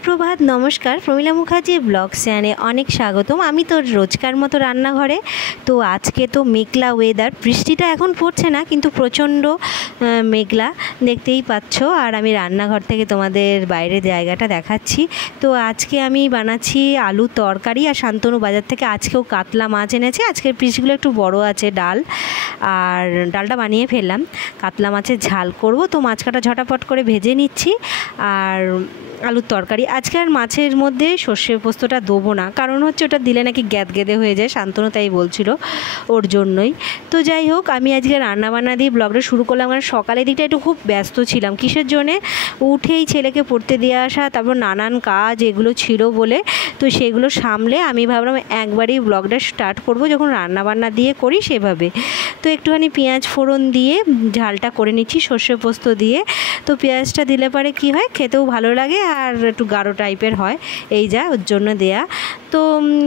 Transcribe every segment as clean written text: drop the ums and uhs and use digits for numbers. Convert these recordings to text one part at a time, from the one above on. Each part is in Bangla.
সুপ্রভাত, নমস্কার। প্রমিলা মুখার্জি ব্লগ চ্যানেলে অনেক স্বাগতম। আমি তো রোজকার মতো রান্নাঘরে। তো আজকে তো মেঘলা ওয়েদার, বৃষ্টিটা এখন পড়ছে না কিন্তু প্রচণ্ড মেঘলা দেখতেই পাচ্ছ। আর আমি রান্নাঘর থেকে তোমাদের বাইরের জায়গাটা দেখাচ্ছি। তো আজকে আমি বানাচ্ছি আলু তরকারি, আর শান্তনু বাজার থেকে আজকেও কাতলা মাছ এনেছে। আজকের পিসগুলো একটু বড় আছে। আর ডালটা বানিয়ে ফেললাম। কাতলা মাছের ঝাল করব, তো মাছ কাটা ঝটাপট করে ভেজে নিচ্ছি। আর আলুর তরকারি আজকে আর মাছের মধ্যে সর্ষে পোস্তটা দেবো না, কারণ হচ্ছে ওটা দিলে নাকি গ্যাদগেদে হয়ে যায়, শান্তনু তাই বলছিল, ওর জন্যই। তো যাই হোক, আমি আজকে রান্নাবান্না দিয়ে ব্লগটা শুরু করলাম। কারণ সকালের দিকটা একটু খুব ব্যস্ত ছিলাম। কিসের জন্যে? উঠেই ছেলেকে পড়তে দিয়ে আসা, তারপর নানান কাজ এগুলো ছিল বলে, তো সেগুলো সামলে আমি ভাবলাম একবারই ব্লগটা স্টার্ট করব, যখন রান্নাবান্না দিয়ে করি সেভাবে। তো একটুখানি পেঁয়াজ ফোড়ন দিয়ে ঝালটা করে নিচ্ছি সর্ষে পোস্ত দিয়ে। তো পেঁয়াজটা দিলে পরে কি হয়, খেতেও ভালো লাগে আর একটু গাঢ় টাইপের হয়, এই যা ওর জন্য দেয়া। তো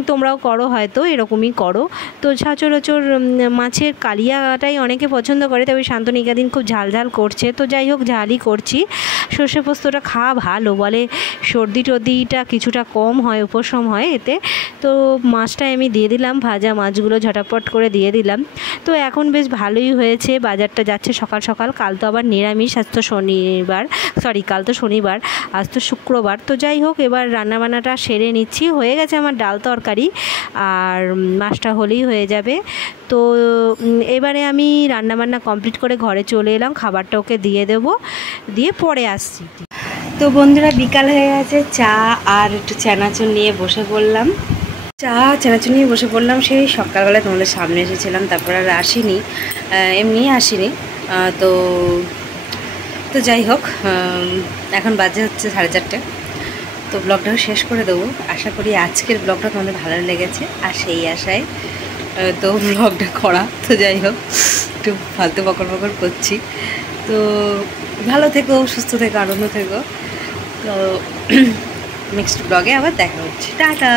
তোমরাও করো, হয়তো এরকমই করো। তো সচরাচর মাছের কালিয়াটাই অনেকে পছন্দ করে, তবে শান্তনু দিন খুব ঝাল ঝাল করছে। তো যাই হোক, ঝালই করছি। সর্ষে পোস্তটা খাওয়া ভালো বলে, সর্দি টর্দিটা কিছুটা কম হয়, উপশম হয় এতে। তো মাছটা আমি দিয়ে দিলাম, ভাজা মাছগুলো ঝটাপট করে দিয়ে দিলাম। তো এখন বেশ ভালোই হয়েছে। বাজারটা যাচ্ছে সকাল সকাল। কাল তো আবার নিরামিষ, আজ তো শনিবার, কাল তো শনিবার, আজ তো শুক্রবার। তো যাই হোক, এবার রান্নাবান্নাটা সেরে নিচ্ছি। হয়ে গেছে আমার ডাল তরকারি, আর মাছটা হলেই হয়ে যাবে। তো এবারে আমি রান্নাবান্না কমপ্লিট করে ঘরে চলে এলাম। খাবারটা ওকে দিয়ে দেবো, দিয়ে পরে আসছি। তো বন্ধুরা, বিকাল হয়ে গেছে। চা আর একটু চানাচুর নিয়ে বসে পড়লাম। চানাচুর নিয়ে বসে পড়লাম। সেই সকালবেলায় তোমাদের সামনে এসেছিলাম, তারপর আর আসিনি, এমনি আসিনি। তো তো যাই হোক, এখন বাজে হচ্ছে 4:30। তো ব্লগটাও শেষ করে দেবো। আশা করি আজকের ব্লগটা তোমাদের ভালো লেগেছে, আর সেই আশায় তো ব্লগটা করা। তো যাই হোক, একটু ফালতু বকর করছি। তো ভালো থেকো, সুস্থ থেকো, আনন্দ থেকো। তো নেক্সট ব্লগে আবার দেখা হচ্ছে। টাটা।